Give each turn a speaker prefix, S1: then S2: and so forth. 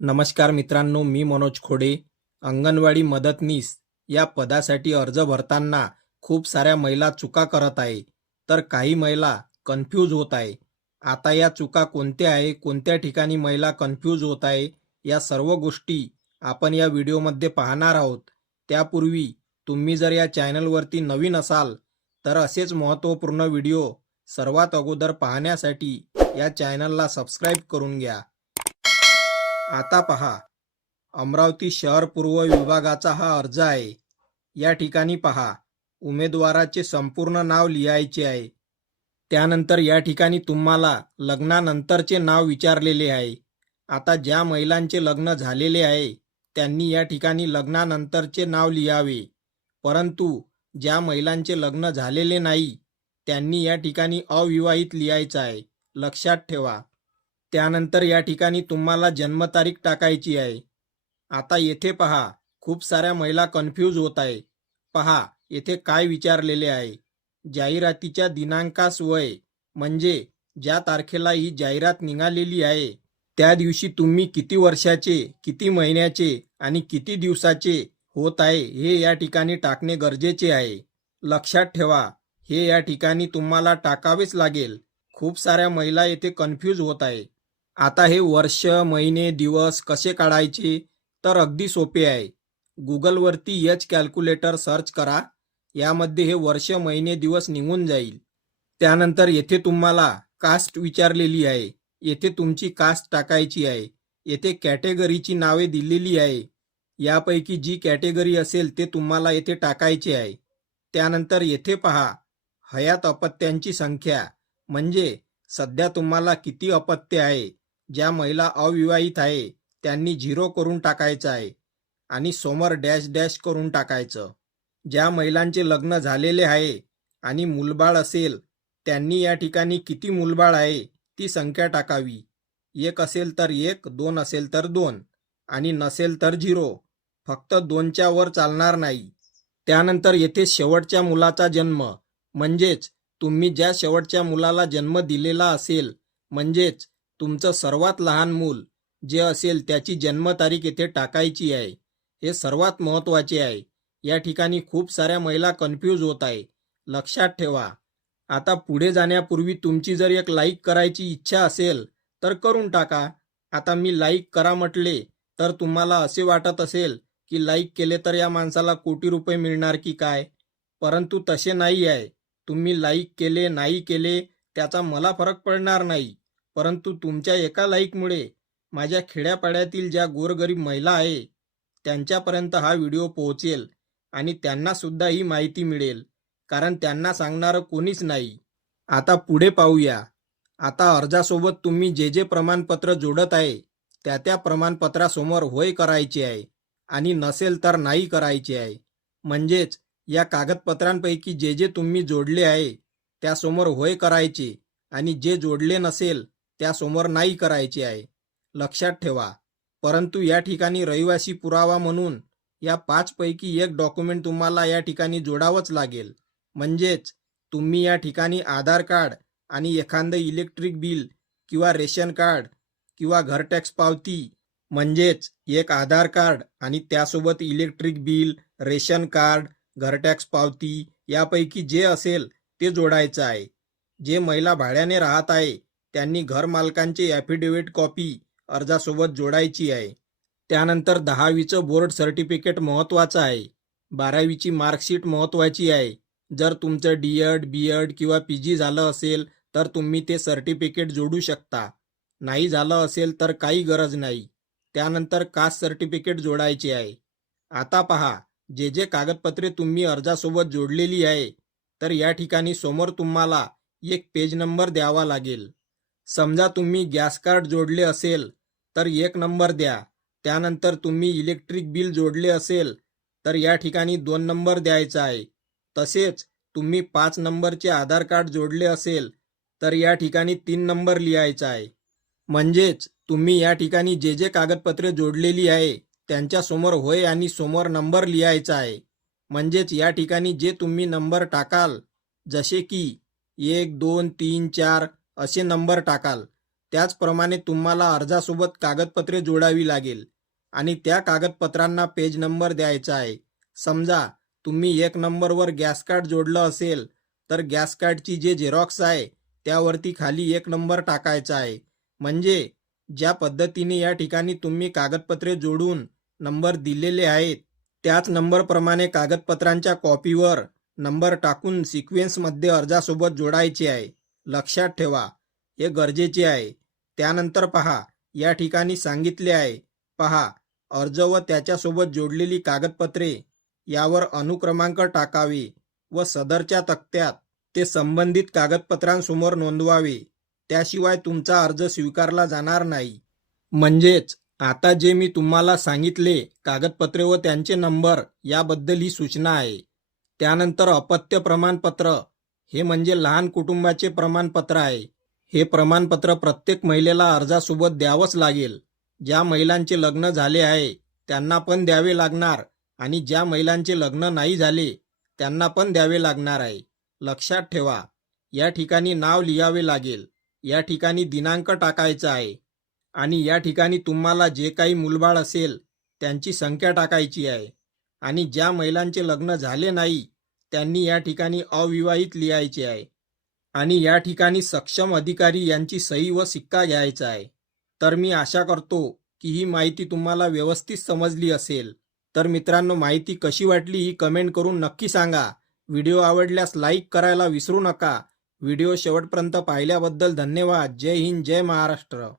S1: नमस्कार मित्रांनो मी मनोज खोडे. अंगणवाडी मदतनीस या पदासाठी अर्ज भरताना खूप साऱ्या महिला चुका करत आहे. तर काही महिला कन्फ्यूज होत आहे. आता या चुका कोणत्या आहे कोणत्या ठिकाणी महिला कन्फ्यूज होत आहे या सर्व गोष्टी आपण या व्हिडिओमध्ये पाहणार आहोत. त्यापूर्वी तुम्ही जर या चॅनलवरती नवीन असाल तर असेच महत्त्वपूर्ण व्हिडिओ सर्वात अगोदर पाहण्यासाठी या चॅनलला सबस्क्राईब करून घ्या. आता पहा. अमरावती शहर पूर्व विभागाचा हा अर्ज आहे. या ठिकाणी पहा. उमेदवाराचे संपूर्ण नाव लिहायचे आहे. त्यानंतर या ठिकाणी तुम्हाला लग्नानंतरचे नाव विचारलेले आहे. आता ज्या महिलांचे लग्न झालेले आहे त्यांनी या ठिकाणी लग्नानंतरचे नाव लिहावे. परंतु ज्या महिलांचे लग्न झालेले नाही त्यांनी या ठिकाणी अविवाहित लिहायचं आहे. लक्षात ठेवा. त्यानंतर या ठिकाणी तुम्हाला जन्मतारीख टाकायची आहे. आता येथे पहा खूप साऱ्या महिला कन्फ्यूज होत आहे. पहा येथे काय विचारलेले आहे? जाहिरातीच्या दिनांकास वय म्हणजे ज्या तारखेला ही जाहिरात निघालेली आहे त्या दिवशी तुम्ही किती वर्षाचे किती महिन्याचे आणि किती दिवसाचे होत आहे हे या ठिकाणी टाकणे गरजेचे आहे. लक्षात ठेवा हे या ठिकाणी तुम्हाला टाकावेच लागेल. खूप साऱ्या महिला येथे कन्फ्यूज होत आहे. आता हे वर्ष महिने दिवस कसे काढायचे तर अगदी सोपे आहे. गुगलवरती यच कॅल्क्युलेटर सर्च करा. यामध्ये हे वर्ष महिने दिवस निघून जाईल. त्यानंतर येथे तुम्हाला कास्ट विचारलेली आहे. येथे तुमची कास्ट टाकायची आहे. येथे कॅटेगरीची नावे दिलेली आहे. यापैकी जी कॅटेगरी असेल ते तुम्हाला येथे टाकायचे आहे. त्यानंतर येथे पहा हयात अपत्यांची संख्या. म्हणजे सध्या तुम्हाला किती अपत्य आहे? ज्या महिला अविवाहित आहे त्यांनी झिरो करून टाकायचं आहे आणि समोर डॅश डॅश करून टाकायचं. ज्या महिलांचे लग्न झालेले आहे आणि मुलबाळ असेल त्यांनी या ठिकाणी किती मुलबाळ आहे ती संख्या टाकावी. एक असेल तर एक दोन असेल तर दोन आणि नसेल तर झिरो. फक्त दोनच्या वर चालणार नाही. त्यानंतर येथे शेवटच्या मुलाचा जन्म. म्हणजेच तुम्ही ज्या शेवटच्या मुलाला जन्म दिलेला असेल म्हणजेच तुमचं सर्वात लहान मूल जे असेल त्याची जन्मतारीख येथे टाकायची आहे. हे सर्वात महत्त्वाचे आहे. या ठिकाणी खूप साऱ्या महिला कन्फ्यूज होत आहे. लक्षात ठेवा. आता पुढे जाण्यापूर्वी तुमची जर एक लाईक करायची इच्छा असेल तर करून टाका. आता मी लाईक करा म्हटले तर तुम्हाला असे वाटत असेल की लाईक केले तर या माणसाला कोटी रुपये मिळणार की काय? परंतु तसे नाही आहे. तुम्ही लाईक केले नाही केले त्याचा मला फरक पडणार नाही. परंतु तुमच्या एका लाईकमुळे माझ्या खेड्यापाड्यातील ज्या गोरगरीब महिला आहे त्यांच्यापर्यंत हा व्हिडिओ पोहोचेल आणि त्यांना सुद्धा ही माहिती मिळेल कारण त्यांना सांगणारं कोणीच नाही. आता पुढे पाहूया. आता अर्जासोबत तुम्ही जे जे प्रमाणपत्र जोडत आहे त्या त्या प्रमाणपत्रासमोर होय करायची आहे आणि नसेल तर नाही करायची आहे. म्हणजेच या कागदपत्रांपैकी जे जे तुम्ही जोडले आहे त्यासमोर होय करायचे आणि जे जोडले नसेल त्यासमोर नाही करायची आहे. लक्षात ठेवा. परंतु या ठिकाणी रहिवासी पुरावा म्हणून या पाचपैकी एक डॉक्युमेंट तुम्हाला या ठिकाणी जोडावंच लागेल. म्हणजेच तुम्ही या ठिकाणी आधार कार्ड आणि एखादं इलेक्ट्रिक बिल किंवा रेशन कार्ड किंवा घर टॅक्स पावती म्हणजेच एक आधार कार्ड आणि त्यासोबत इलेक्ट्रिक बिल रेशन कार्ड घर टॅक्स पावती यापैकी जे असेल ते जोडायचं आहे. जे महिला भाड्याने राहत आहे त्यांनी घरमालकांची ॲफिडेव्हिट कॉपी अर्जासोबत जोडायची आहे. त्यानंतर दहावीचं बोर्ड सर्टिफिकेट महत्त्वाचं आहे. बारावीची मार्कशीट महत्त्वाची आहे. जर तुमचं डी एड बी एड किंवा पी जी झालं असेल तर तुम्ही ते सर्टिफिकेट जोडू शकता. नाही झालं असेल तर काही गरज नाही. त्यानंतर कास्ट सर्टिफिकेट जोडायचे आहे. आता पहा जे जे कागदपत्रे तुम्ही अर्जासोबत जोडलेली आहे तर या ठिकाणी समोर तुम्हाला एक पेज नंबर द्यावा लागेल. समजा तुम्ही गॅस कार्ड जोडले असेल तर एक नंबर द्या. त्यानंतर तुम्ही इलेक्ट्रिक बिल जोडले असेल तर या ठिकाणी दोन नंबर द्यायचा आहे. तसेच तुम्ही पाच नंबरचे आधार कार्ड जोडले असेल तर या ठिकाणी तीन नंबर लिहायचा आहे. म्हणजेच तुम्ही या ठिकाणी जे जे कागदपत्रे जोडलेली आहे त्यांच्यासमोर होय आणि समोर नंबर लिहायचा आहे. म्हणजेच या ठिकाणी जे तुम्ही नंबर टाकाल जसे की एक दोन तीन चार असे नंबर टाकाल. त्याचप्रमाणे तुम्हाला अर्जासोबत कागदपत्रे जोडावी लागेल आणि त्या कागदपत्रांना पेज नंबर द्यायचा आहे. समजा तुम्ही एक नंबरवर गॅस कार्ड जोडलं असेल तर गॅस कार्डची जे झेरॉक्स आहे त्यावरती खाली एक नंबर टाकायचा आहे. म्हणजे ज्या पद्धतीने या ठिकाणी तुम्ही कागदपत्रे जोडून नंबर दिलेले आहेत त्याच नंबरप्रमाणे कागदपत्रांच्या कॉपीवर नंबर टाकून सिक्वेन्समध्ये अर्जासोबत जोडायचे आहे. लक्षात ठेवा. हे गरजेचे आहे. त्यानंतर पहा. या ठिकाणी सांगितले आहे. पहा. अर्ज व त्याच्यासोबत जोडलेली कागदपत्रे. यावर अनुक्रमांक टाकावे व सदरच्या तक्त्यात ते संबंधित कागदपत्रांसमोर नोंदवावे. त्याशिवाय तुमचा अर्ज स्वीकारला जाणार नाही. म्हणजेच आता जे मी तुम्हाला सांगितले कागदपत्रे व त्यांचे नंबर याबद्दल ही सूचना आहे. त्यानंतर अपत्य प्रमाणपत्र हे म्हणजे लहान कुटुंबाचे प्रमाणपत्र आहे. हे प्रमाणपत्र प्रत्येक महिलेला अर्जासोबत द्यावंच लागेल. ज्या महिलांचे लग्न झाले आहे त्यांना पण द्यावे लागणार आणि ज्या महिलांचे लग्न नाही झाले त्यांना पण द्यावे लागणार आहे. लक्षात ठेवा या ठिकाणी नाव लिहावे लागेल या ठिकाणी दिनांक टाकायचा आहे आणि या ठिकाणी तुम्हाला जे काही मुलबाळ असेल त्यांची संख्या टाकायची आहे आणि ज्या महिलांचे लग्न झाले नाही त्यांनी या ठिकाणी अविवाहित लिहायचे आहे. आणि या ठिकाणी सक्षम अधिकारी यांची सही व सिक्का घ्यायचा आहे. तर मी आशा करतो की ही माहिती तुम्हाला व्यवस्थित समजली असेल. तर मित्रांनो माहिती कशी वाटली ही कमेंट करून नक्की सांगा. व्हिडिओ आवडल्यास लाईक करायला विसरू नका. व्हिडिओ शेवटपर्यंत पाहिल्याबद्दल धन्यवाद. जय हिंद जय महाराष्ट्र.